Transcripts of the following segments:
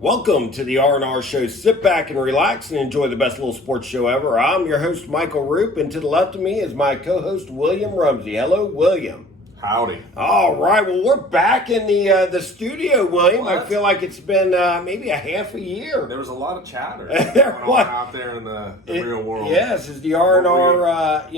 Welcome to the R&R Show. Sit back and relax and enjoy the best little sports show ever. I'm your host, Michael Roope, and to the left of me is my co-host, William Rumsey. Hello, William. Howdy. All right, well, we're back in the studio, William. What? I feel like it's been maybe a half a year. There was a lot of chatter going on out there in the real world. Yes, is the R&R,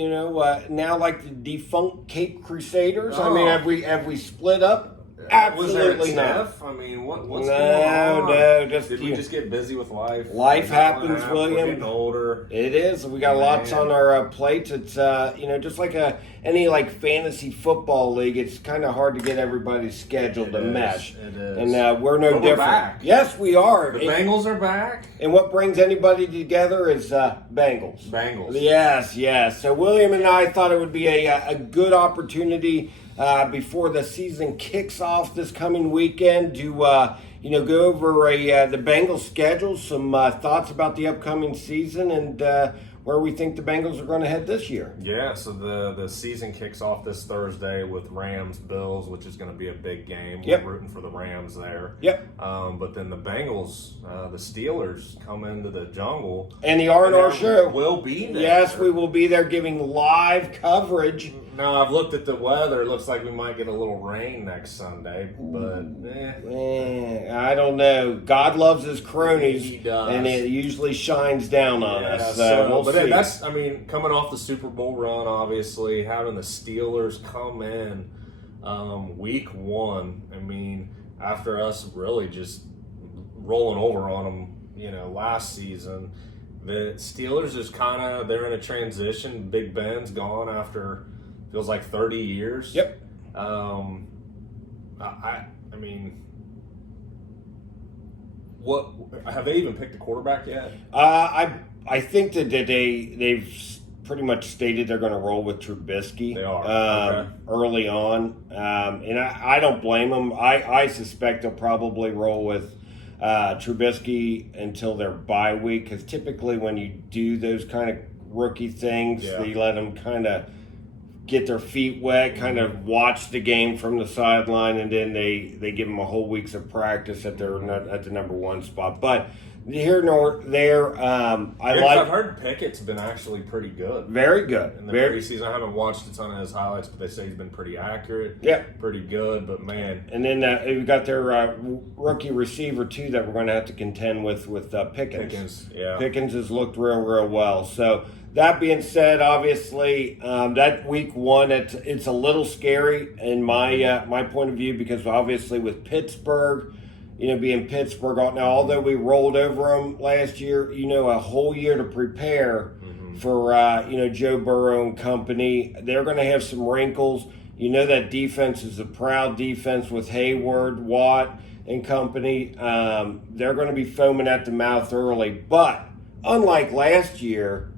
now like the defunct Cape Crusaders? Oh. I mean, have we split up? Absolutely not. I mean, what's going on? No, Did we just get busy with life? Life happens, William. We're getting older. It is. We got lots on our plates. It's just like any fantasy football league. It's kind of hard to get everybody's schedule to mesh. It is. And we're no different. We're back. Yes, we are. The Bengals are back. And what brings anybody together is Bengals. Bengals. Yes. So William and I thought it would be a good opportunity before the season kicks off this coming weekend to go over the Bengals schedule, some thoughts about the upcoming season, and where we think the Bengals are going to head this year. Yeah, so the season kicks off this Thursday with Rams-Bills, which is going to be a big game. Yep. We're rooting for the Rams there. Yep. But then the Bengals, the Steelers, come into the jungle. And the R&R Show will be there. Yes, we will be there giving live coverage. Now, I've looked at the weather. It looks like we might get a little rain next Sunday, but I don't know. God loves his cronies, He does. and it usually shines down on us. We'll see. That's, coming off the Super Bowl run, obviously, having the Steelers come in week one, after us really just rolling over on them, last season, the Steelers is they're in a transition. Big Ben's gone after, feels like 30 years. Yep. What have they even picked a quarterback yet? I think that they've pretty much stated they're going to roll with Trubisky. They are okay. Early on, and I don't blame them. I suspect they'll probably roll with Trubisky until their bye week, because typically when you do those kind of rookie things, they let them kind of get their feet wet, kind of watch the game from the sideline, and then they give them a whole week's of practice at the number one spot. But here nor there, I've heard Pickett's been actually pretty good. Very good. In the preseason, I haven't watched a ton of his highlights, but they say he's been pretty accurate. Yeah. Pretty good, but man. And then we've got their rookie receiver, too, that we're going to have to contend with Pickens. Pickens has looked real well. So that being said, obviously, that week one, it's a little scary in my point of view, because obviously with Pittsburgh, being Pittsburgh, now although we rolled over them last year, a whole year to prepare for Joe Burrow and company. They're going to have some wrinkles. That defense is a proud defense with Hayward, Watt, and company. They're going to be foaming at the mouth early, but unlike last year,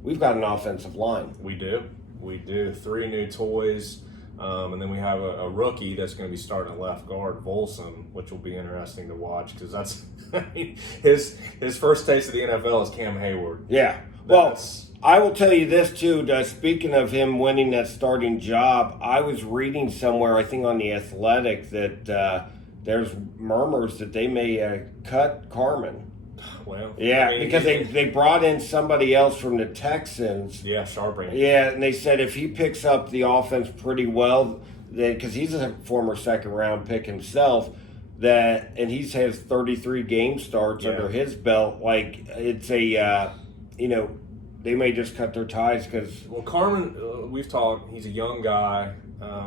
we've got an offensive line. We do. 3 new toys. And then we have a rookie that's going to be starting at left guard, Volson, which will be interesting to watch, because that's his first taste of the NFL is Cam Hayward. Yeah. Well, I will tell you this, too. Speaking of him winning that starting job, I was reading somewhere, I think on The Athletic, that there's murmurs that they may cut Carmen. Well, because they brought in somebody else from the Texans. Yeah, Sharping. Yeah, and they said if he picks up the offense pretty well, because he's a former second-round pick himself, and he's has 33 game starts under his belt. It's they may just cut their ties because. Well, Carmen, we've talked. He's a young guy.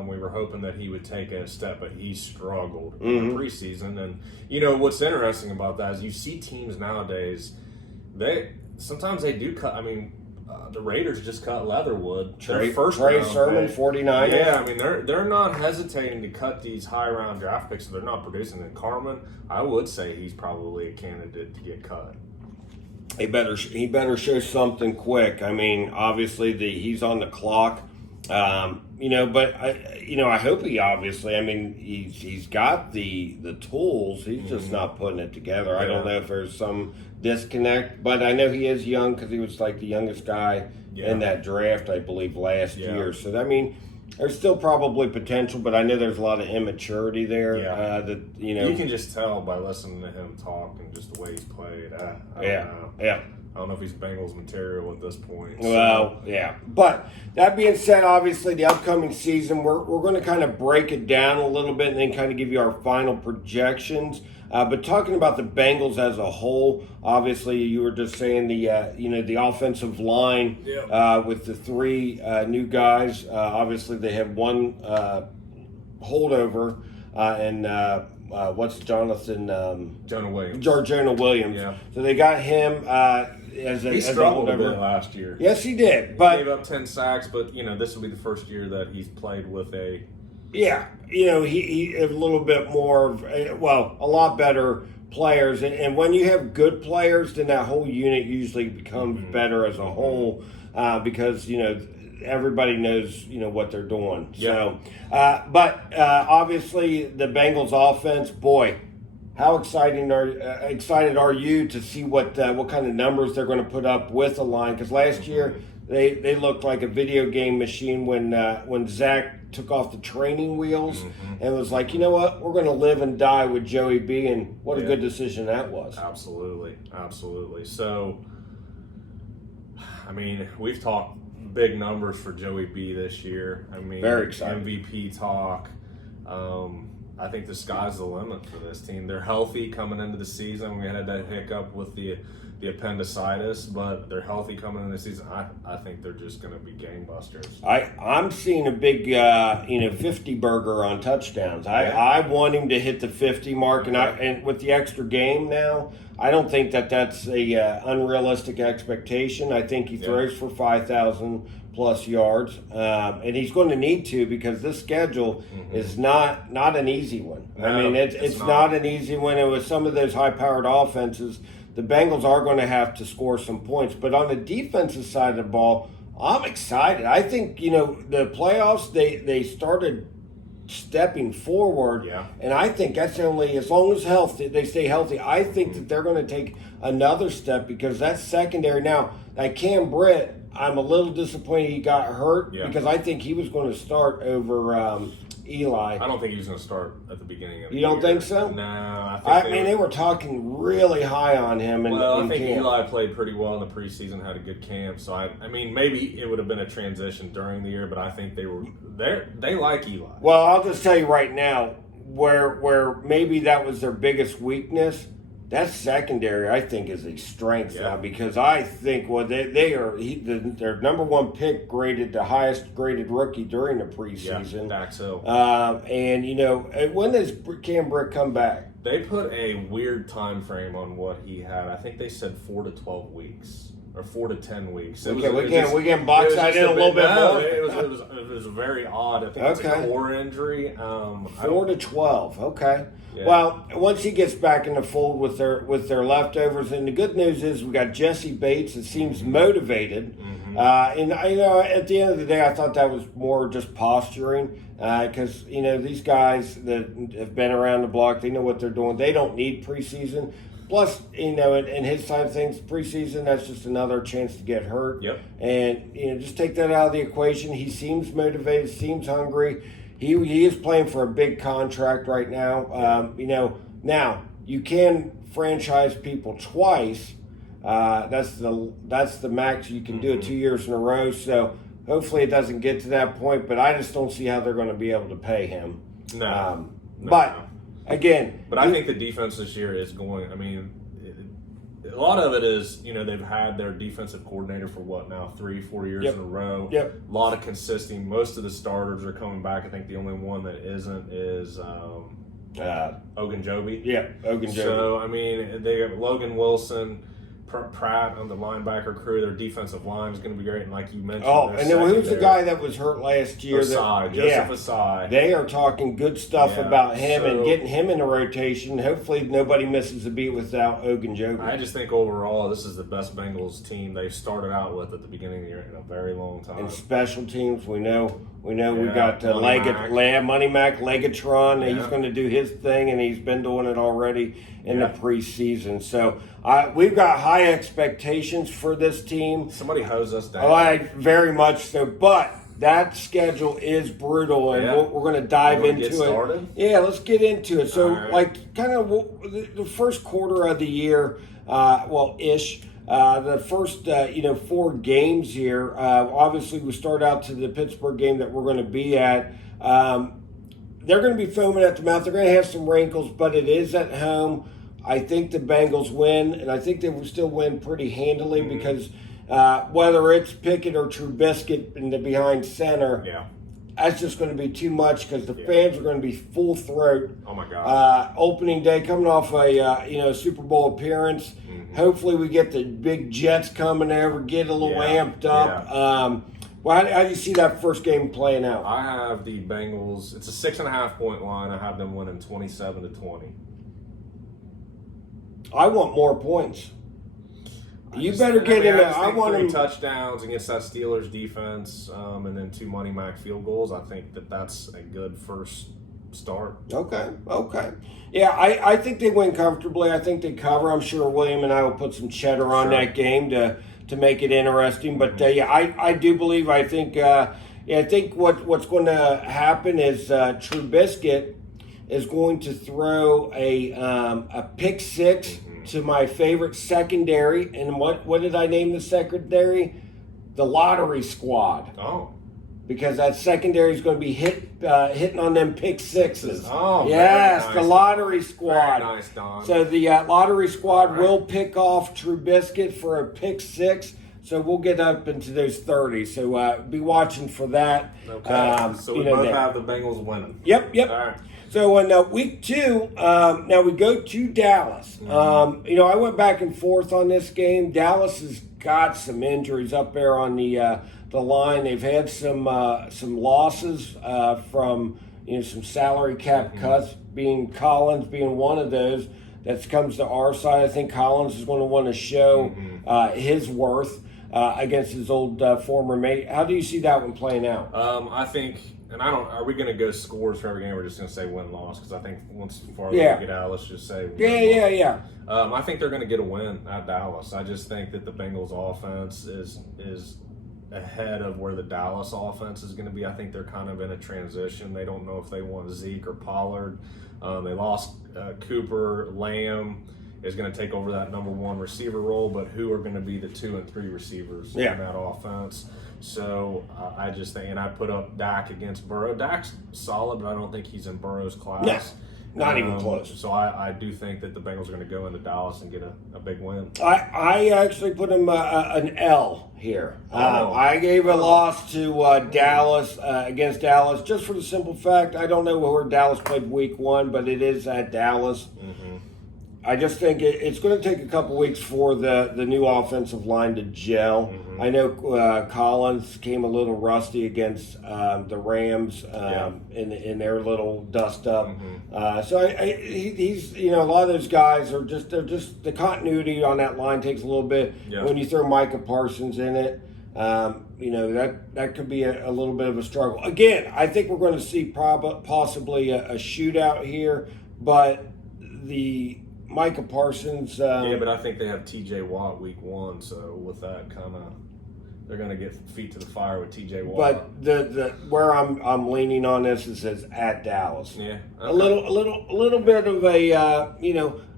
We were hoping that he would take a step, but he struggled in the preseason. And what's interesting about that is you see teams nowadays, sometimes they do cut. The Raiders just cut Leatherwood. Trey Sermon, 49. Yeah, they're not hesitating to cut these high round draft picks, so they're not producing. And Carmen, I would say he's probably a candidate to get cut. He better show something quick. Obviously he's on the clock. But I hope he obviously. He's got the tools. He's just not putting it together. Yeah. I don't know if there's some disconnect, but I know he is young because he was like the youngest guy in that draft, I believe, last year. So There's still probably potential, but I know there's a lot of immaturity there. Yeah. You can just tell by listening to him talk and just the way he's played. I don't know. Yeah. I don't know if he's Bengals material at this point. Well, yeah. But that being said, obviously the upcoming season, we're going to kind of break it down a little bit and then kind of give you our final projections. But talking about the Bengals as a whole, obviously you were just saying the offensive line with the three new guys. Obviously they have one holdover and what's Jonah Williams. Jonah Williams. Yeah. So they got him he struggled a bit last year. Yes, he did. But he gave up 10 sacks, but this will be the first year that he's played with a. Yeah, he a little bit more, a lot better players. And when you have good players, then that whole unit usually becomes better as a whole because, everybody knows, what they're doing. Yeah. So, but obviously the Bengals offense, boy, how excited are you to see what kind of numbers they're going to put up with the line? Because last year they looked like a video game machine when Zach took off the training wheels and was like, you know what, we're going to live and die with Joey B, and what a good decision that was. Absolutely. So, I mean, we've talked big numbers for Joey B this year. I mean, very exciting. MVP talk. I think the sky's the limit for this team. They're healthy coming into the season. We had that hiccup with the appendicitis, but they're healthy coming into the season. I think they're just going to be gangbusters. I'm seeing a big 50 burger on touchdowns. I want him to hit the 50 mark, and with the extra game now, I don't think that's a unrealistic expectation. I think he throws for 5,000 plus yards, and he's going to need to because this schedule is not an easy one. No, I mean, it's not an easy one, and with some of those high-powered offenses, the Bengals are going to have to score some points. But on the defensive side of the ball, I'm excited. I think, the playoffs, they started stepping forward. Yeah. And I think that's only, as long as they stay healthy, I think that they're going to take another step because that secondary. Now, that Cam Britt, I'm a little disappointed he got hurt because I think he was going to start over Eli. I don't think he was going to start at the beginning of the year. You don't think so? No. They were talking really high on him. I think Eli played pretty well in the preseason, had a good camp. So, I mean, maybe it would have been a transition during the year, but I think they like Eli. Well, I'll just tell you right now, where maybe that was their biggest weakness, that secondary, I think, is a strength now because I think they are their number one pick graded the highest graded rookie during the preseason. Yeah, Dax Hill. And when does Cam Britt come back? They put a weird time frame on what he had. I think they said 4 to 12 weeks. Or 4 to 10 weeks. We can box that in a little bit more. It was very odd. I think it's a core injury. 4 to 12. Okay. Yeah. Well, once he gets back in the fold with their leftovers, and the good news is we got Jesse Bates that seems motivated. And at the end of the day, I thought that was more just posturing because these guys that have been around the block, they know what they're doing. They don't need preseason. Plus, in his side of things, preseason, that's just another chance to get hurt. Yep. And, just take that out of the equation. He seems motivated, seems hungry. He is playing for a big contract right now. Now, you can franchise people twice. That's the max you can do it 2 years in a row. So, hopefully it doesn't get to that point. But I just don't see how they're going to be able to pay him. No. Again, but I think the defense this year is going. I mean, a lot of it is they've had their defensive coordinator for 3-4 years in a row. Yep. A lot of consisting. Most of the starters are coming back. I think the only one that isn't is Ogunjobi. Yeah, Ogunjobi. So I mean, they have Logan Wilson, Pratt on the linebacker crew. Their defensive line is going to be great, and like you mentioned, and then who's the guy that was hurt last year? Joseph Asai. They are talking good stuff about him and getting him in the rotation. Hopefully, nobody misses a beat without Ogunjobi. I just think overall, this is the best Bengals team they've started out with at the beginning of the year in a very long time. And special teams, we know we got Money Mac Legatron. He's going to do his thing, and he's been doing it already in the preseason. So we've got high expectations for this team. Somebody hose us down. Very much so. But that schedule is brutal, and we're going to dive into it. Yeah, let's get into it. So, kind of the first quarter of the year, the first 4 games here. Obviously, we start out to the Pittsburgh game that we're going to be at. They're going to be foaming at the mouth. They're going to have some wrinkles, but it is at home. I think the Bengals win, and I think they will still win pretty handily because whether it's Pickett or Trubisky in the behind center, that's just going to be too much because the fans are going to be full throat. Oh my God! Opening day, coming off a Super Bowl appearance. Hopefully, we get the big Jets coming over, get a little amped up. How do you see that first game playing out? I have the Bengals. It's a 6.5 point line. I have them winning 27-20. I want more points. You better get in there. I want 3 touchdowns against that Steelers defense, and then 2 money mac field goals. I think that's a good first start. Okay. Yeah, I think they win comfortably. I think they cover. I'm sure William and I will put some cheddar on that game to make it interesting. But I do believe. I think what's going to happen is Trubisky is going to throw a pick six to my favorite secondary. And what did I name the secondary? The lottery squad. Oh. Because that secondary is going to be hitting on them pick sixes. Oh, yes, nice. The lottery squad. Very nice, Don. So the lottery squad will pick off Trubisky for a pick six. So we'll get up into those 30s. So be watching for that. Okay. So we both have the Bengals winning. Yep. All right. So in week 2, now we go to Dallas. I went back and forth on this game. Dallas has got some injuries up there on the line. They've had some losses from some salary cap cuts. Collins being one of those that comes to our side. I think Collins is going to want to show his worth against his old former mate. How do you see that one playing out? I think. And are we going to go scores for every game? We're just going to say win-loss because I think once before we get out, let's just say Yeah. I think they're going to get a win at Dallas. I just think that the Bengals offense is ahead of where the Dallas offense is going to be. I think they're kind of in a transition. They don't know if they want Zeke or Pollard. They lost Cooper. Lamb is going to take over that number 1 receiver role, but who are going to be the 2 and 3 receivers in that offense? So I just think, and I put up Dak against Burrow. Dak's solid, but I don't think he's in Burrow's class. No, not even close. So I do think that the Bengals are going to go into Dallas and get a big win. I actually put him an L here. I gave a loss to Dallas against Dallas just for the simple fact I don't know where Dallas played week 1, but it is at Dallas. I just think it's going to take a couple weeks for the new offensive line to gel. I know Collins came a little rusty against the Rams in their little dust up. So he's a lot of those guys are just the continuity on that line takes a little bit. When you throw Micah Parsons in it, that could be a little bit of a struggle. Again, I think we're going to see possibly a shootout here, but the Micah Parsons. But I think they have T.J. Watt week 1, so with that kind of, they're going to get feet to the fire with T.J. Watt. But the where I'm leaning on this is at Dallas. Yeah, okay. A little bit of a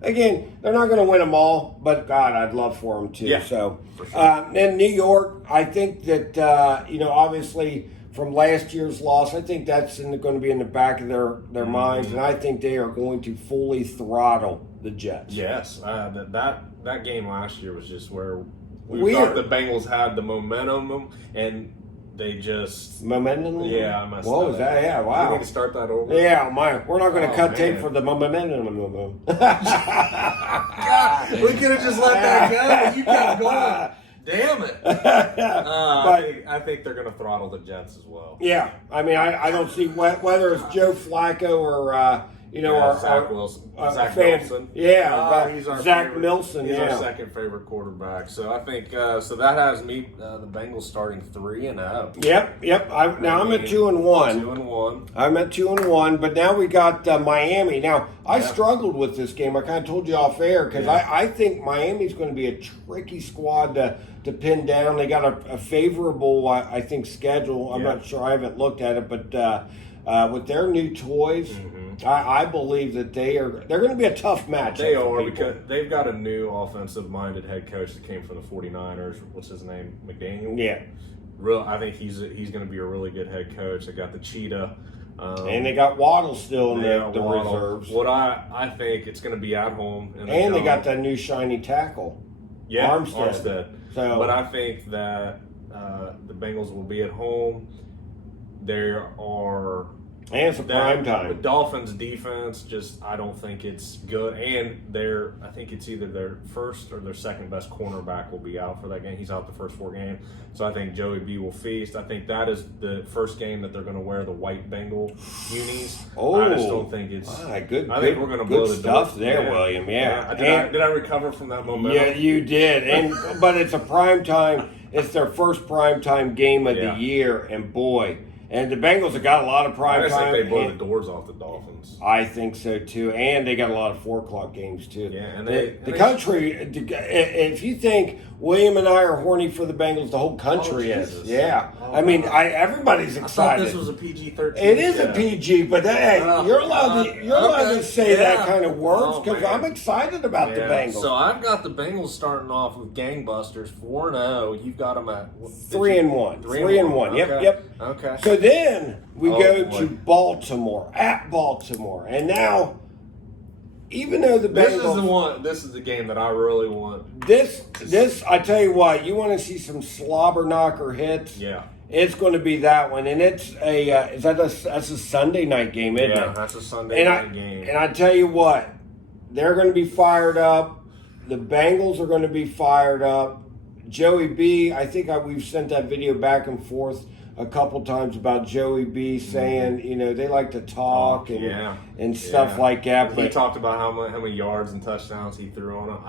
again, they're not going to win them all, but God, I'd love for them to. Yeah, so for sure. Then New York, I think that obviously from last year's loss, I think that's going to be in the back of their minds, and I think they are going to fully throttle the Jets. Yes, that game last year was just where we thought the Bengals had the momentum, and they just momentum. Yeah, I messed what up. was that? Yeah, wow. We need to start that over. Yeah, we're not going to cut tape for the momentum. God, we could have just let that go. You kept going. Damn it! I think they're going to throttle the Jets as well. Yeah, I mean, I don't see whether it's Joe Flacco or Zach Wilson, Zach fan. Wilson. Yeah, he's our Zach favorite, Milson. He's our second favorite quarterback. So I think so that has me the Bengals starting 3-0. Yep. I'm at 2-1. 2-1. I'm at 2-1, but now we got Miami. Now I struggled with this game. I kind of told you off air because I think Miami's going to be a tricky squad to pin down. They got a favorable, I think, schedule. I'm not sure. I haven't looked at it, but with their new toys, I believe that they're going to be a tough match. They are because they've got a new offensive-minded head coach that came from the 49ers. What's his name? McDaniel? Yeah. I think he's going to be a really good head coach. They got the Cheetah. And they got Waddle still in the reserves. What I think it's going to be at home. And they got that new shiny tackle. Yeah, Armstead. So, but I think that the Bengals will be at home. There are... And it's a prime time. The Dolphins' defense, I don't think it's good. And I think it's either their first or their second best cornerback will be out for that game. He's out the first 4 games. So I think Joey B will feast. I think that is the first game that they're going to wear the white Bengal unis. I just don't think it's... good. I think we're going to blow the stuff there, William. Yeah. Did I recover from that momentum? Yeah, you did. But it's a prime time. It's their first prime time game of the year. And boy... And the Bengals have got a lot of prime time. I think they blow the doors off the Dolphins. I think so too, and they got a lot of 4 o'clock games too. Yeah, and the country. If you think William and I are horny for the Bengals, the whole country is. Yeah, everybody's excited. I thought this was a PG-13. It is a PG, but hey, you're allowed to say that kind of words because I'm excited about the Bengals. So I've got the Bengals starting off with gangbusters, 4-0. You've got them at 3-1. 3-1. Yep. Okay. So then we go to Baltimore, at Baltimore. And now, even though the Bengals... This is the game that I really want. This, I tell you what, you want to see some slobber knocker hits? Yeah. It's going to be that one. And it's that's a Sunday night game, isn't it? Yeah, that's a Sunday night game. And I tell you what, they're going to be fired up. The Bengals are going to be fired up. Joey B, I think we've sent that video back and forth a couple times about Joey B saying, they like to talk and stuff like that. But he talked about how many yards and touchdowns he threw on them.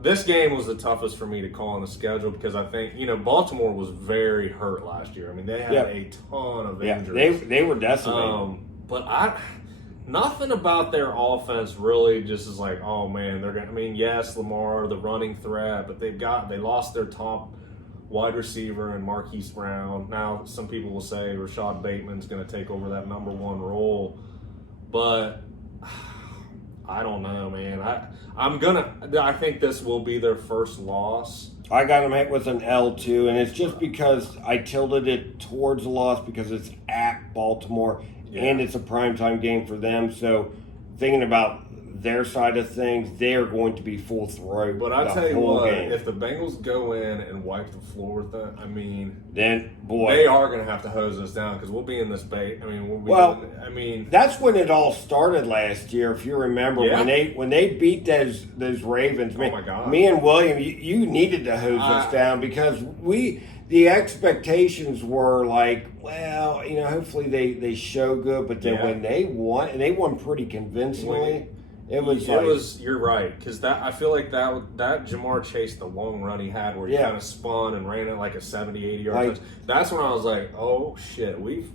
This game was the toughest for me to call on the schedule because I think, Baltimore was very hurt last year. I mean, they had a ton of injuries. They were decimated. But nothing about their offense really just is like, oh man, they're going to, yes, Lamar, the running threat, but they lost their top wide receiver and Marquise Brown. Now, some people will say Rashad Bateman's going to take over that number 1 role, but I don't know, man. I think this will be their first loss. I got them hit with an L2, and it's just because I tilted it towards a loss because it's at Baltimore and it's a primetime game for them. So, thinking about their side of things, they are going to be full throat. But I tell you what, if the Bengals go in and wipe the floor with it, then boy, they are going to have to hose us down because we'll be in this bait. That's when it all started last year. If you remember when they beat those Ravens, oh my God. Me and William, you needed to hose us down because the expectations were like, well, hopefully they show good, but then when they won, and they won pretty convincingly. You're right, because I feel like that Jamar Chase, the long run he had where he kind of spun and ran it like a 70, 80 yard touch. That's when I was like, oh shit, we've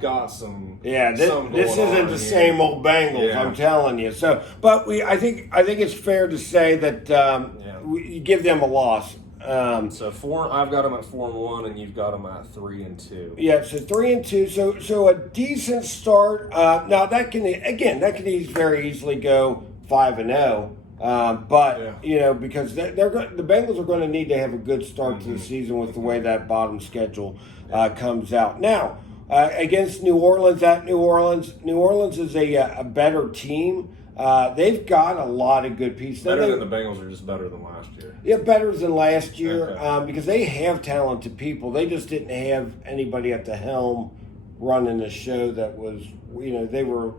got some. Yeah, this isn't the same old Bengals, I'm telling you. So, but I think it's fair to say that we give them a loss. I've got them at 4-1, and you've got them at 3-2. Yeah, so 3-2. So a decent start. Now that can very easily go 5-0. But because the Bengals are going to need to have a good start to the season with the way that bottom schedule comes out. Now against New Orleans at New Orleans is a better team. They've got a lot of good pieces. Better than the Bengals, or just better than last year? Yeah, better than last year because they have talented people. They just didn't have anybody at the helm running the show that was, they were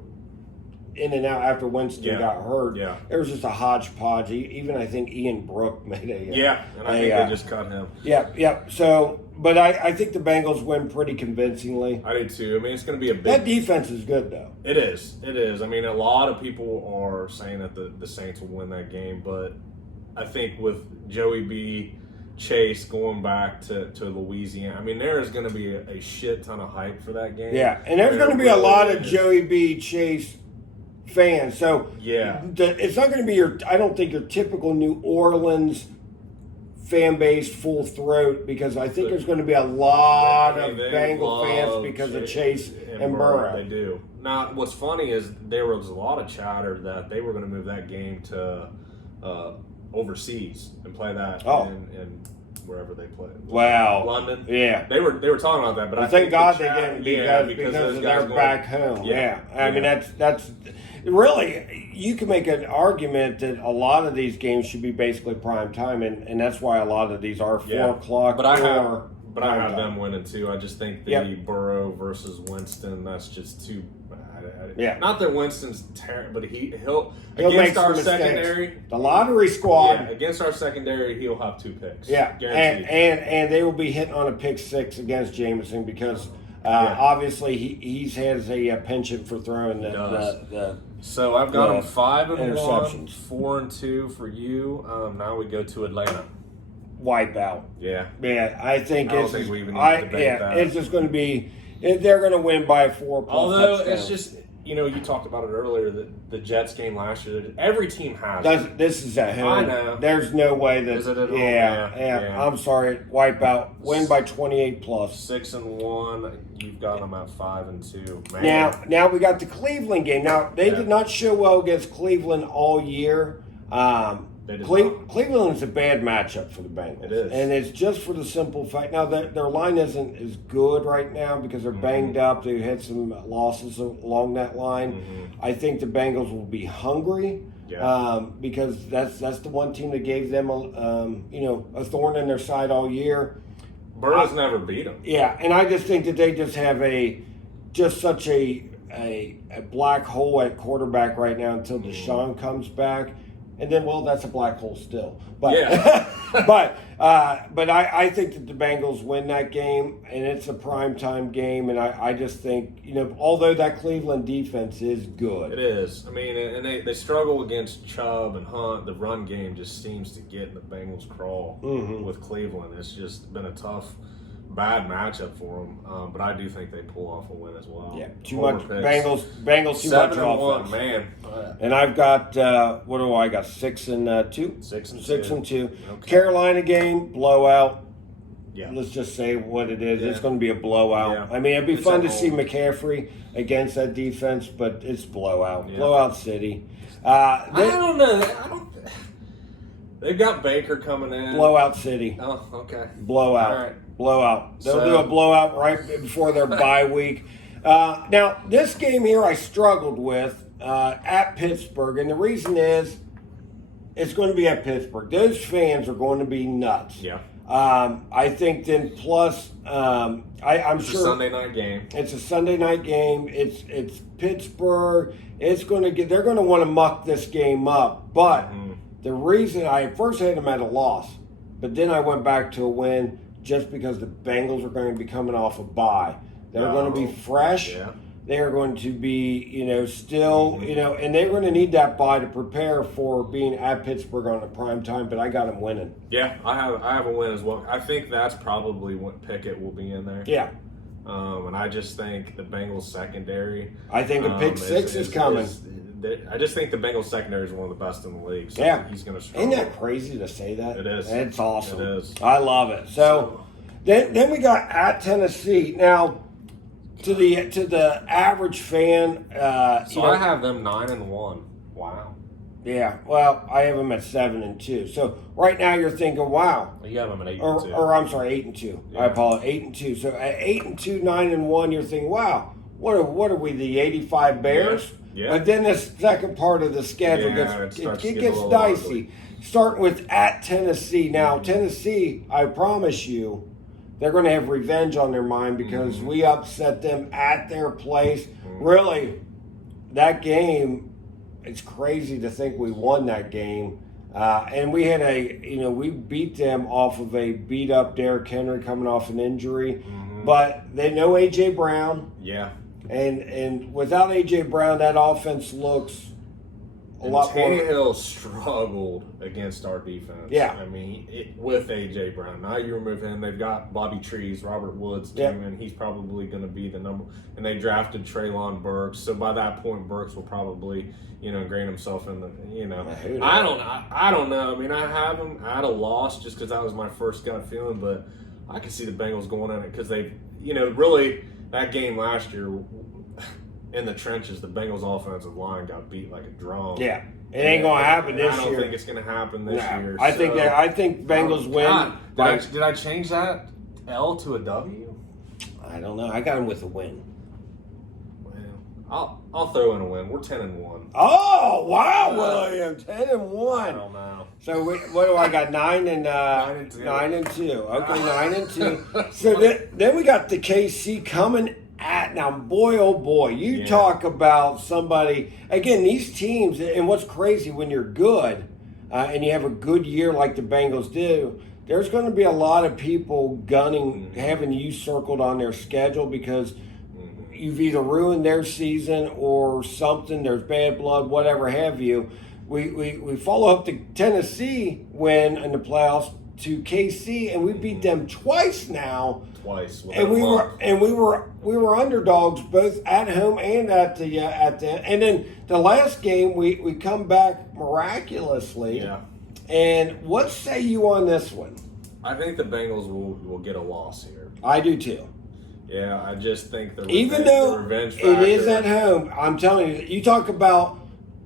in and out after Winston got hurt. Yeah. There was just a hodgepodge. Even I think Ian Brook made a and I think they just cut him. Yeah. So, but I think the Bengals win pretty convincingly. I do too. I mean, it's going to be a big. That defense is good though. It is. I mean, a lot of people are saying that the Saints will win that game, but I think with Joey B. Chase going back to Louisiana, I mean, there is going to be a shit ton of hype for that game. Yeah, and there's going to be a lot of Joey B. Chase fans. So it's not going to be I don't think your typical New Orleans fan base full throat, because I think there's going to be a lot of Bengal fans because of Chase and Burrow. They do. Now, what's funny is there was a lot of chatter that they were going to move that game to overseas and play that in wherever they play. Wow. London. Yeah. They were talking about that, but I thank think God they didn't because they're back home. Yeah. I mean, that's really, you can make an argument that a lot of these games should be basically prime time, and that's why a lot of these are 4 o'clock. But I have them winning too. I just think the Burrow versus Winston, that's just too bad. Not that Winston's terrible, but he'll against our secondary, the lottery squad. Yeah, against our secondary, he'll have 2 picks. Yeah, and they will be hitting on a pick 6 against Jameson because obviously he has a penchant for throwing the So I've got them 5-1, interceptions. 4-2 for you. Now we go to Atlanta. Wipeout. Yeah. I think I don't think we even need to debate that. It's just going to be. They're going to win by 4 plus Although touchdowns. it's just, you talked about it earlier, the Jets game last year. Every team has it. This is at home. I know. There's no way that. Is it at home? Yeah. I'm sorry. Wipeout. Win by 28 plus. 6-1. You've got them at 5-2. Man. Now we got the Cleveland game. Now they did not show well against Cleveland all year. Cleveland is a bad matchup for the Bengals. It is. And it's just for the simple fact. Now, their line isn't as good right now because they're banged up. They had some losses along that line. I think the Bengals will be hungry because that's the one team that gave them a thorn in their side all year. Burrow's never beat them. Yeah, and I just think that they just have such a black hole at quarterback right now until Deshaun comes back. And then, that's a black hole still. But but I think that the Bengals win that game, and it's a primetime game. And I just think, although that Cleveland defense is good. It is. I mean, and they struggle against Chubb and Hunt. The run game just seems to get in the Bengals' crawl with Cleveland. It's just been a tough, bad matchup for them. But I do think they pull off a win as well. Yeah, too much Bengals too much offense. 7-1, man. And I've got what do I got? 6-2. 6-2. Okay. Carolina game blowout. Yeah. Let's just say what it is. Yeah. It's going to be a blowout. Yeah. I mean, it'd be fun to see McCaffrey against that defense, but it's blowout. Yeah. Blowout city. I don't know. They've got Baker coming in. Blowout city. Oh, okay. Blowout. All right. Blowout. They'll do a blowout right before their bye week. Now, this game here I struggled with at Pittsburgh, and the reason is it's going to be at Pittsburgh. Those fans are going to be nuts. Yeah. I think then plus I'm sure it's a Sunday night game. It's a Sunday night game. It's Pittsburgh. They're going to want to muck this game up. But the reason I first had them at a loss, but then I went back to a win just because the Bengals are going to be coming off a bye. They're going to be fresh. Yeah. They are going to be, still, and they're going to need that bye to prepare for being at Pittsburgh on a prime time. But I got them winning. Yeah, I have a win as well. I think that's probably what Pickett will be in there. Yeah. And I just think the Bengals secondary. I think a pick six is coming. I just think the Bengals secondary is one of the best in the league. So yeah, he's going to struggle. Isn't that crazy to say that? It is. It's awesome. It is. I love it. So then we got at Tennessee now. To the average fan, I have them 9-1. Wow. Yeah. Well, I have them at 7-2. So right now you're thinking, wow. You have them at 8-2. Or I'm sorry, 8-2. Yeah. I apologize, 8-2. So at 8-2, 9-1, you're thinking, wow. What are we? The 85 Bears? Yeah. But then the second part of the schedule gets dicey. Ugly. Starting with at Tennessee. Now Tennessee, I promise you, they're going to have revenge on their mind because we upset them at their place. Really, that game, it's crazy to think we won that game. And we had we beat them off of a beat up Derrick Henry coming off an injury. Mm-hmm. But they know A.J. Brown. Yeah. And without A.J. Brown, that offense looks a lot more. Tannehill struggled against our defense. Yeah. I mean, with A.J. Brown. Now you remove him. They've got Bobby Trees, Robert Woods, too, and he's probably going to be the number. And they drafted Treylon Burks. So by that point, Burks will probably, ingrain himself in the, I don't know. I mean, I have him at a loss just because that was my first gut feeling. But I can see the Bengals going in it because they've, really, that game last year in the trenches, the Bengals offensive line got beat like a drum. Yeah, it ain't gonna happen this year. I don't think it's gonna happen this year. I think Bengals win. Did I change that L to a W? I don't know. I got him with a win. Well, I'll throw in a win. We're 10-1. Oh wow, William, 10-1. I don't know. So what do I got? 9 and 2. 9 and 2. Okay, 9 and 2. So then we got the KC coming. Now, boy, oh boy, you talk about somebody, again, these teams, and what's crazy when you're good and you have a good year like the Bengals do, there's going to be a lot of people gunning, having you circled on their schedule because you've either ruined their season or something, there's bad blood, whatever have you. We follow up the Tennessee win in the playoffs to KC, and we beat them twice now. And we were underdogs both at home and at the and then the last game we come back miraculously. Yeah. And what say you on this one? I think the Bengals will get a loss here. I do too. Yeah, I just think the revenge factor, it is at home, I'm telling you, you talk about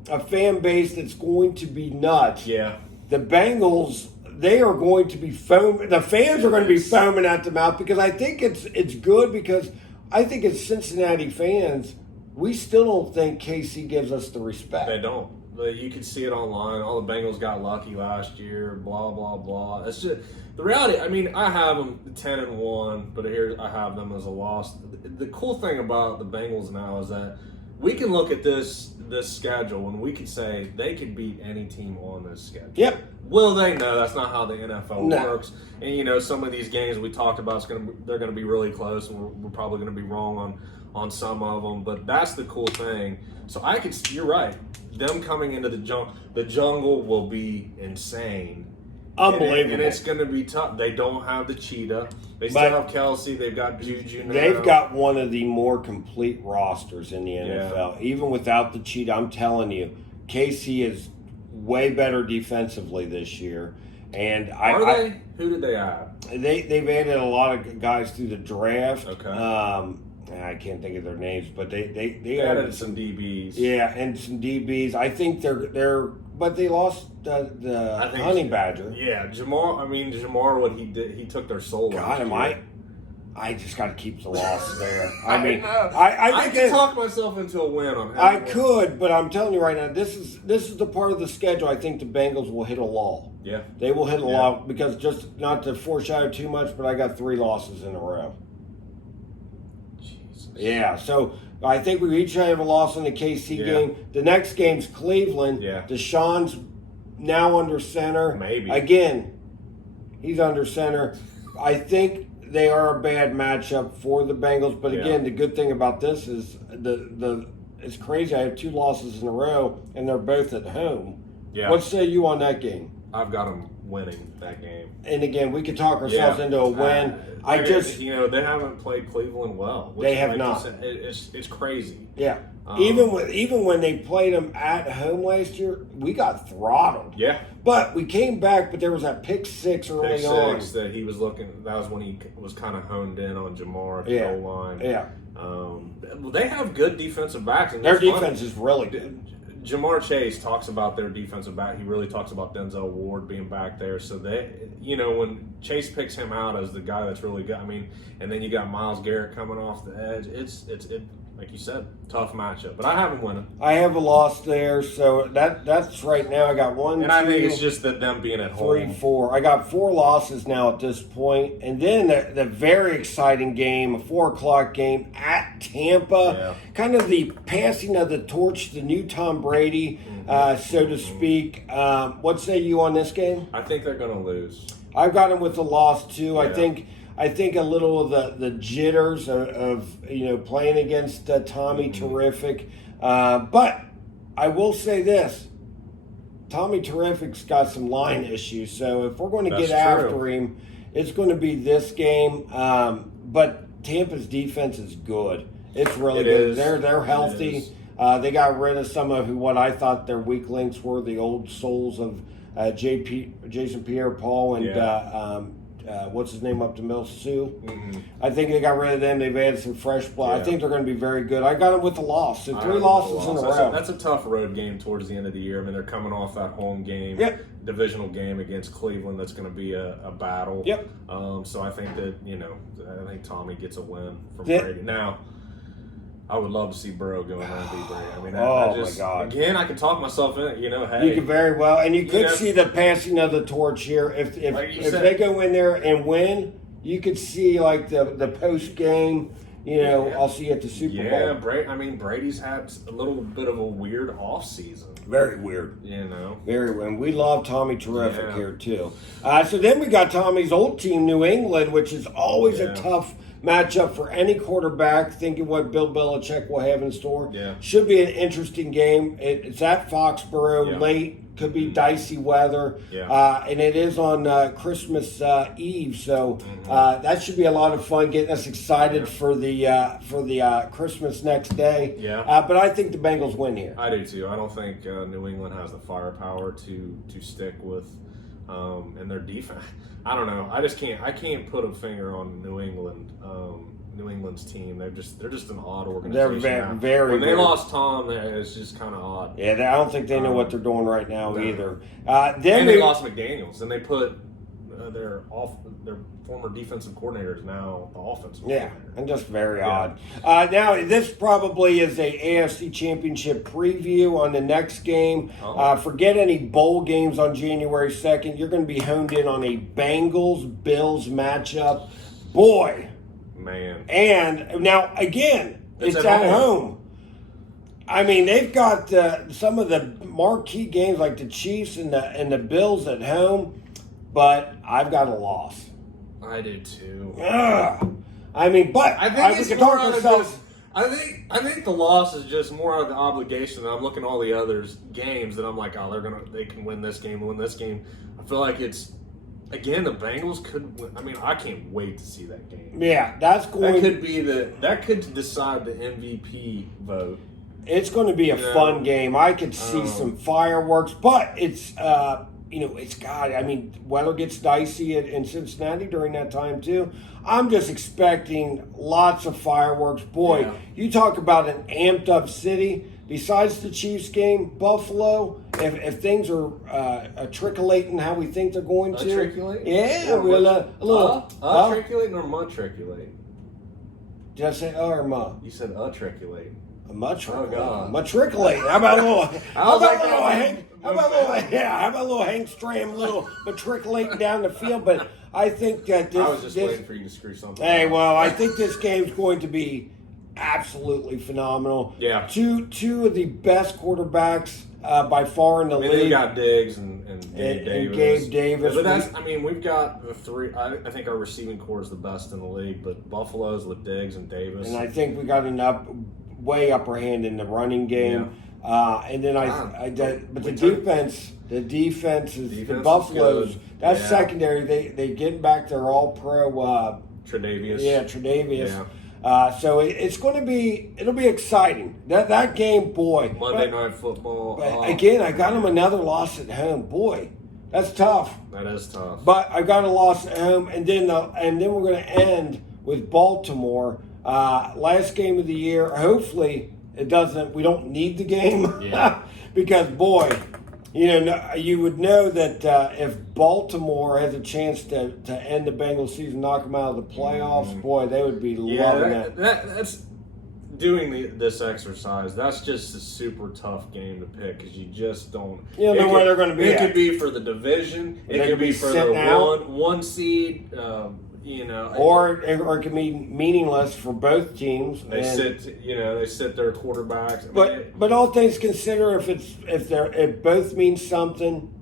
a fan base that's going to be nuts. Yeah. The Bengals, they are going to be foaming. The fans are going to be foaming at the mouth because I think it's good because I think as Cincinnati fans, we still don't think KC gives us the respect. They don't. You can see it online. All the Bengals got lucky last year. Blah blah blah. It's just the reality. I mean, I have them 10-1, but here I have them as a loss. The cool thing about the Bengals now is that we can look at this schedule and we can say they could beat any team on this schedule. Yep. Will they? No, that's not how the NFL works. And some of these games we talked about, they're going to be really close, and we're probably going to be wrong on some of them. But that's the cool thing. So you're right. Them coming into the jungle will be insane. Unbelievable. And it's going to be tough. They don't have the cheetah. They still have Kelsey. They've got Juju now. They've got one of the more complete rosters in the NFL. Yeah. Even without the cheetah, I'm telling you, KC is way better defensively this year. And Who did they add? They've added a lot of guys through the draft. Okay. I can't think of their names, but they added some DBs. Yeah, and some DBs. I think but they lost the Honey Badger. Yeah, Jamar, what he did, he took their soul. God, I just got to keep the loss there. I can talk myself into a win on. I could, but I'm telling you right now, this is the part of the schedule I think the Bengals will hit a lull. Yeah, they will hit a lull because just not to foreshadow too much, but I got 3 losses in a row. Jesus. Yeah, so I think we each have a loss in the KC game. The next game's Cleveland. Yeah, Deshaun's now under center. Maybe again, he's under center. I think they are a bad matchup for the Bengals, but again, the good thing about this is it's crazy. I have 2 losses in a row, and they're both at home. Yeah. What say you on that game? I've got them winning that game. And again, we could talk ourselves into a win. They haven't played Cleveland well. They have not. It's crazy. Yeah. Even when they played them at home last year, we got throttled. Yeah. But we came back, but there was that pick 6 early on. That he was looking. That was when he was kind of honed in on Jamar at the goal line. Yeah. They have good defensive backs. And their defense is really good. Jamar Chase talks about their defensive back. He really talks about Denzel Ward being back there. So when Chase picks him out as the guy that's really good, and then you got Myles Garrett coming off the edge. like you said, tough matchup. But I have them winning. I have a loss there, so that's right now. I got 1, and 2, I think it's just that them being at 3, home. 4. I got 4 losses now at this point, and then the very exciting game, a 4:00 game at Tampa. Yeah. Kind of the passing of the torch, the new Tom Brady, so to speak. What say you on this game? I think they're going to lose. I've got him with a loss too. Yeah. I think a little of the jitters of playing against Tommy Terrific, but I will say this: Tommy Terrific's got some line issues. So if we're going to get after him, it's going to be this game. But Tampa's defense is good. It's really good. They're healthy. They got rid of some of what I thought their weak links were, the old souls of Jason Pierre-Paul and what's his name up to Mill Sue. Mm-hmm. I think they got rid of them. They've added some fresh blood. I think they're going to be very good. I got them with a loss. So 3 losses in a row. That's a tough road game towards the end of the year. I mean, they're coming off that home game, divisional game against Cleveland. That's going to be a battle. Yep. So I think that I think Tommy gets a win from Brady. Now, I would love to see Burrow go in there and beat Brady. I mean, my God! Again, I can talk myself in. Hey, you could very well, and you could see the passing of the torch here. If they go in there and win, you could see like the post game. I'll see you at the Super Bowl. Yeah, Brady's had a little bit of a weird off season. Very weird. Very weird. And we love Tommy Terrific here too. So then we got Tommy's old team, New England, which is always a tough matchup for any quarterback, thinking what Bill Belichick will have in store. Yeah. Should be an interesting game. It's at Foxborough late. Could be dicey weather. Yeah. And it is on Christmas Eve. So that should be a lot of fun, getting us excited for the Christmas next day. Yeah. But I think the Bengals win here. I do too. I don't think New England has the firepower to stick with and their defense. I don't know. I can't put a finger on New England's team. They're just an odd organization. They're very when they lost Tom, it's just kind of odd. Yeah, I don't think they know what they're doing right now either. And they lost McDaniels, and they put their former defensive coordinators now the offensive coordinator. And just very odd. Now, this probably is a AFC Championship preview on the next game. Forget any bowl games on January 2nd. You're going to be honed in on a Bengals-Bills matchup. Boy. Man. And now, again, it's at home. I mean, they've got some of the marquee games like the Chiefs and the Bills at home, but I've got a loss. I do too. I mean, but I think I think the loss is just more out of the obligation. That I'm looking at all the others games that I'm like, they can win this game, win this game. I feel like it's again the Bengals could win. I mean, I can't wait to see that game. Yeah, that could decide the MVP vote. It's going to be a fun game. I could see some fireworks, but it's weather gets dicey in Cincinnati during that time too. I'm just expecting lots of fireworks. Boy, you talk about an amped up city. Besides the Chiefs game, Buffalo, if things are trickulating how we think they're going to. Triculate? Yeah, a little. Triculate or matriculate? Did I say or ma? You said triculate. Matriculate. Oh, God. Matriculate. How about a little Hank Stram, matriculating down the field? But I think that I was just waiting for you to screw something. Hey, well, I think this game's going to be absolutely phenomenal. Yeah. Two of the best quarterbacks by far in the league. They got Diggs and Gabe Davis. But we've got the three. I think our receiving core is the best in the league, but Buffalo's with Diggs and Davis. And I think we got way upper hand in the running game. Yeah. And then the defense is the Buffalo's. That's secondary. They getting back their all-pro. Tre'Davious. Yeah, Tre'Davious. Yeah. So it'll be exciting. That game, boy. Monday Night Football. Again, I got them another loss at home. Boy, that's tough. That is tough. But I got a loss at home, and then we're going to end with Baltimore. Last game of the year. Hopefully, we don't need the game. Yeah. Because, boy, you would know that if Baltimore has a chance to end the Bengals season, knock them out of the playoffs, boy, they would be loving that. doing this exercise, that's just a super tough game to pick because you just don't. You don't know where they're going to be. It could be for the division. It could be for the one seed. Or it can be meaningless for both teams. They sit their quarterbacks. But all things considered, if both means something,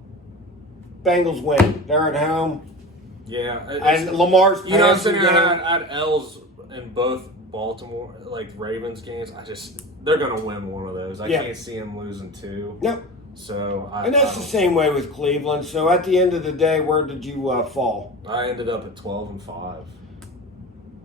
Bengals win. They're at home. Yeah, and Lamar's. You know, I'm saying I had L's in both Baltimore Ravens games. They're going to win one of those. I can't see them losing two. Yep. So and that's the same way with Cleveland. So at the end of the day, where did you fall? I ended up at 12-5.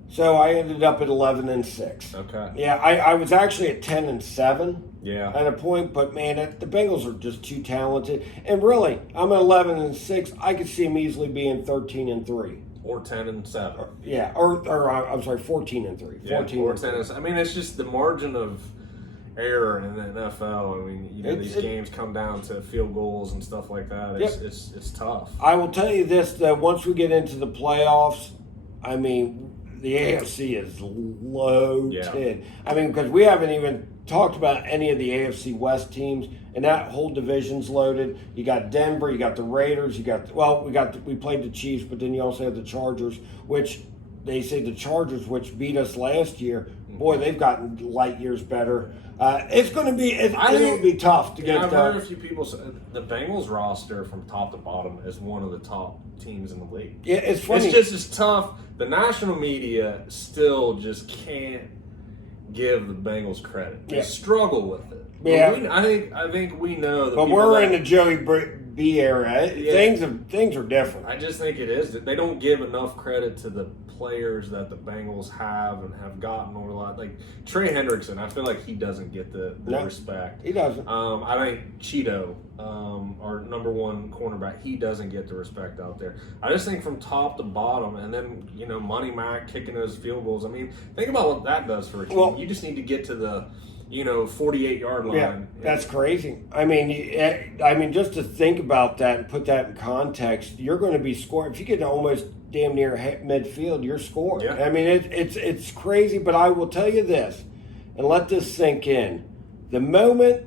So I ended up at 11-6. Okay. Yeah, I was actually at 10-7. Yeah. At a point, but man, the Bengals are just too talented. And really, I'm at 11-6. I could see them easily being 13-3. Or 10-7. Yeah, or I'm sorry, 14-3. Yeah, 14 or 10. I mean, it's just the margin of error in the NFL. I mean, these games come down to field goals and stuff like that. It's tough. I will tell you this, that once we get into the playoffs, I mean, the AFC is loaded. I mean, because we haven't even talked about any of the AFC West teams, and that whole division's loaded. You got Denver, you got the Raiders, we played the Chiefs, but then you also have the Chargers, which they say the Chargers, which beat us last year. Boy, they've gotten light years better. It's going to be. It'll be tough to get. I've heard a few people say the Bengals roster from top to bottom is one of the top teams in the league. Yeah, it's funny. It's just as tough. The national media still just can't give the Bengals credit. They struggle with it. Yeah, I think we know. But we're in the Joey B era. Things are different. I just think it is. They don't give enough credit to the players that the Bengals have and have gotten over a lot. Like Trey Hendrickson, I feel like he doesn't get the respect. He doesn't. I think Cheeto, our number one cornerback, he doesn't get the respect out there. I just think from top to bottom, and then Money Mac kicking those field goals. I mean, think about what that does for a team. Well, you just need to get to the 48-yard line. Yeah, that's crazy. I mean, just to think about that and put that in context, you're going to be scoring. If you get to almost damn near midfield, you're scoring. Yeah. I mean, it's crazy, but I will tell you this, and let this sink in. The moment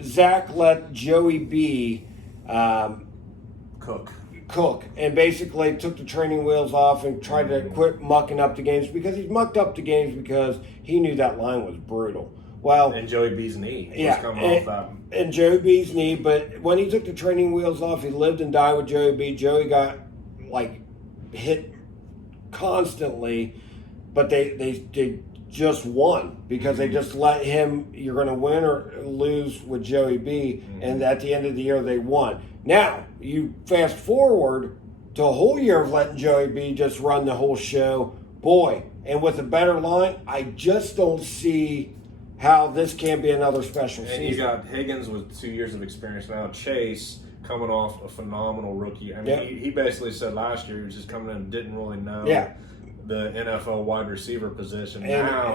Zach let Joey B cook and basically took the training wheels off and tried to quit mucking up the games, because he's mucked up the games because he knew that line was brutal. Well, and Joey B's knee was coming off that. And Joey B's knee, but when he took the training wheels off, he lived and died with Joey B. Joey got hit constantly, but they just won because they just let him. You're going to win or lose with Joey B. And at the end of the year, they won. Now you fast forward to a whole year of letting Joey B. just run the whole show, boy. And with a better line, I just don't see how this can't be another special season. And you got Higgins with 2 years of experience now. Chase coming off a phenomenal rookie. I mean, he basically said last year he was just coming in and didn't really know the NFL wide receiver position. I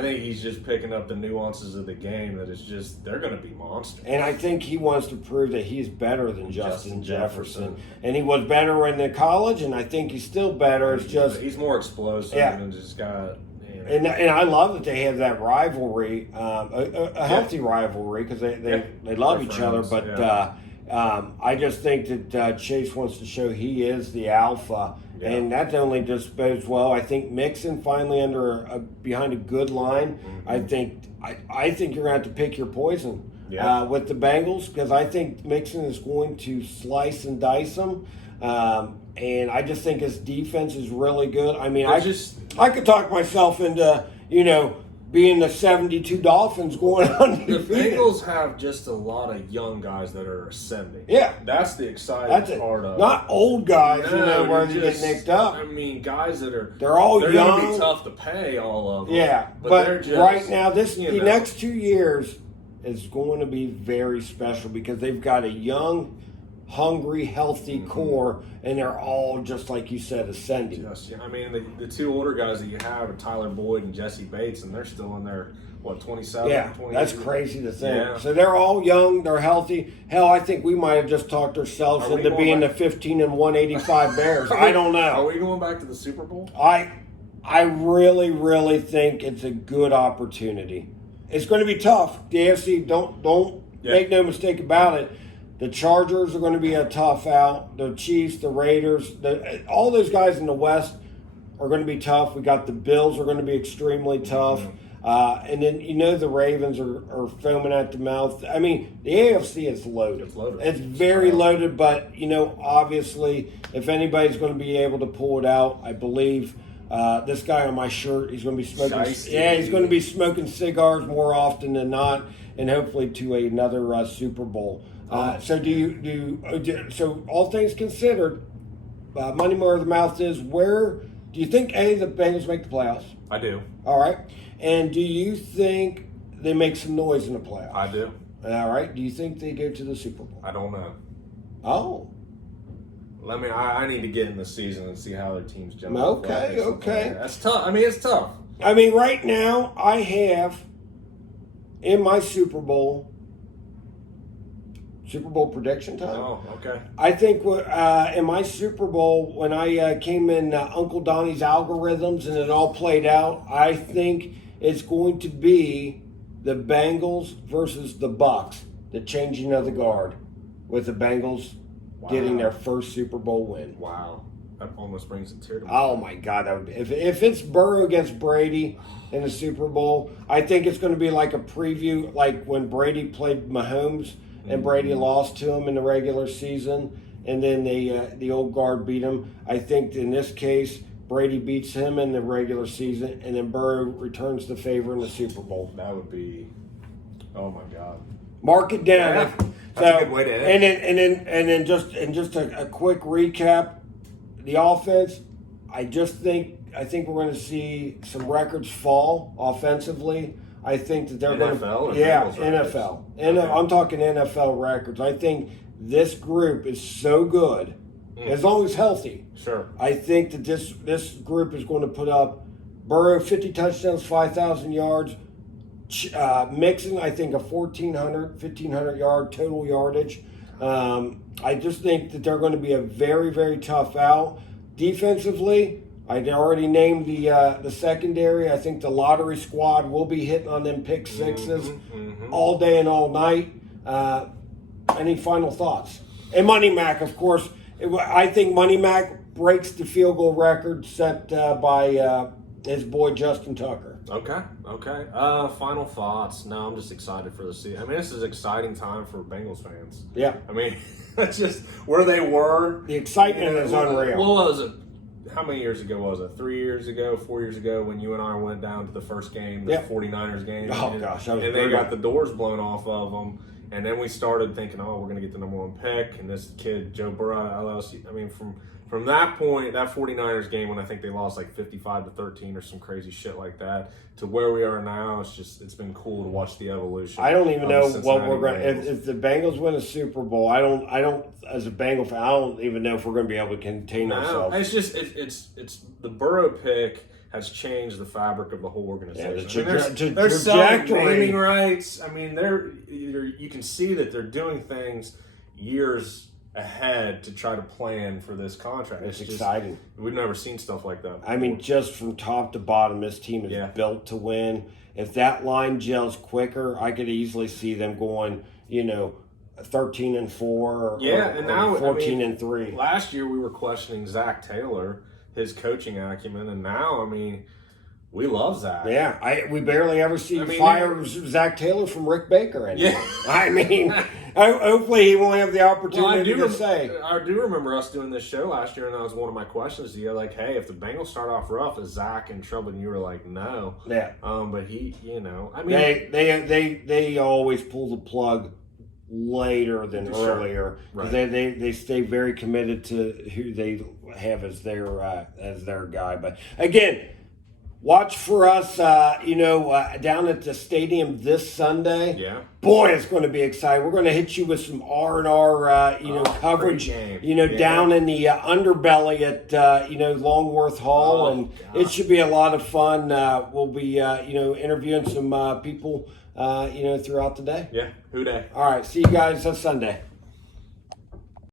think he's just picking up the nuances of the game that it's just, they're going to be monsters. And I think he wants to prove that he's better than Justin Jefferson. And he was better in the college, and I think he's still better. It's just he's more explosive and just got. And I love that they have that rivalry, a healthy rivalry, because they love each other. But I just think that Chase wants to show he is the alpha, and that only just bodes well. I think Mixon finally behind a good line. I think you're going to have to pick your poison with the Bengals, because I think Mixon is going to slice and dice them. And I just think his defense is really good. I mean, I could talk myself into, being the 72 Dolphins going on. The Bengals have just a lot of young guys that are ascending. Yeah. That's the exciting part of it. Not old guys, where they get nicked up. I mean, guys that are... They're all young. They're going to be tough to pay, all of them. Yeah, but they're just, right now, the next 2 years is going to be very special, because they've got a young, hungry, healthy core, and they're all, just like you said, ascending. I mean, the two older guys that you have are Tyler Boyd and Jesse Bates, and they're still in their, 27, 28? That's crazy to think. Yeah. So they're all young, they're healthy. Hell, I think we might have just talked ourselves into being the 15-185 Bears. I don't know. Are we going back to the Super Bowl? I really, really think it's a good opportunity. It's going to be tough. The AFC, don't make no mistake about it. The Chargers are going to be a tough out. The Chiefs, the Raiders, all those guys in the West are going to be tough. We got the Bills are going to be extremely tough. And then, the Ravens are foaming at the mouth. I mean, the AFC is loaded. It's loaded. It's very loaded, but, obviously, if anybody's going to be able to pull it out, I believe this guy on my shirt, he's going to be smoking. He's going to be smoking cigars more often than not, and hopefully to another Super Bowl. So all things considered, money more of the mouth is, where do you think, the Bengals make the playoffs? I do. All right. And do you think they make some noise in the playoffs? I do. All right. Do you think they go to the Super Bowl? I don't know. Oh. I need to get in the season and see how their teams jump. Okay. That's tough. I mean, it's tough. I mean, right now, I have in my Super Bowl prediction time. Oh, okay. I think in my Super Bowl, when I came in Uncle Donnie's algorithms and it all played out, I think it's going to be the Bengals versus the Bucks, the changing of the guard, with the Bengals getting their first Super Bowl win. Wow. That almost brings a tear to my Oh, my God. If it's Burrow against Brady in the Super Bowl, I think it's going to be like a preview, like when Brady played Mahomes and Brady lost to him in the regular season, and then the old guard beat him. I think in this case, Brady beats him in the regular season, and then Burrow returns the favor in the Super Bowl. That would be, oh my God. Mark it down. Yeah, that's a good way to end it. And then just a quick recap. The offense, I think we're going to see some records fall offensively. I think that they're going to NFL. I'm talking NFL records. I think this group is so good, as long as healthy. Sure. I think that this group is going to put up Burrow 50 touchdowns, 5,000 yards. Mixon, I think, a 1,500 yard total yardage. I just think that they're going to be a very, very tough out. Defensively, I already named the secondary. I think the lottery squad will be hitting on them pick sixes all day and all night. Any final thoughts? And Money Mac, of course. I think Money Mac breaks the field goal record set by his boy Justin Tucker. Okay. Final thoughts. No, I'm just excited for the season. I mean, this is an exciting time for Bengals fans. Yeah. I mean, that's just where they were. The excitement is unreal. What was it? How many years ago was it? 3 years ago, 4 years ago, when you and I went down to the first game, the 49ers game. Oh, gosh. And they got the doors blown off of them. And then we started thinking, we're going to get the number one pick. And this kid, Joe Burrow, LLC. I mean, from that point, that 49ers game, when I think they lost like 55-13 or some crazy shit like that, to where we are now, it's been cool to watch the evolution. I don't even know what we're going to. If the Bengals win a Super Bowl, I don't as a Bengal fan, I don't even know if we're going to be able to contain ourselves. It's just it's the Burrow pick has changed the fabric of the whole organization. They're selling naming rights. I mean, you can see that they're doing things years ahead to try to plan for this contract. It's exciting. We've never seen stuff like that before. I mean, just from top to bottom, this team is built to win. If that line gels quicker, I could easily see them going, 13-4 or 14-3. Last year we were questioning Zach Taylor, his coaching acumen, and now, I mean, we love Zach. Yeah, we barely ever see fire Zach Taylor from Rick Baker anymore. Yeah. I mean, hopefully he won't have the opportunity to say. I do remember us doing this show last year, and that was one of my questions to you, like, hey, if the Bengals start off rough, is Zach in trouble? And you were like, no. Yeah. But he, I mean, they always pull the plug later than earlier. Right. They stay very committed to who they have as their guy. But again, watch for us, down at the stadium this Sunday. Yeah. Boy, it's going to be exciting. We're going to hit you with some R&R, coverage, down in the underbelly at, Longworth Hall. And it should be a lot of fun. We'll be, interviewing some people, throughout the day. Yeah. Who day? All right. See you guys on Sunday.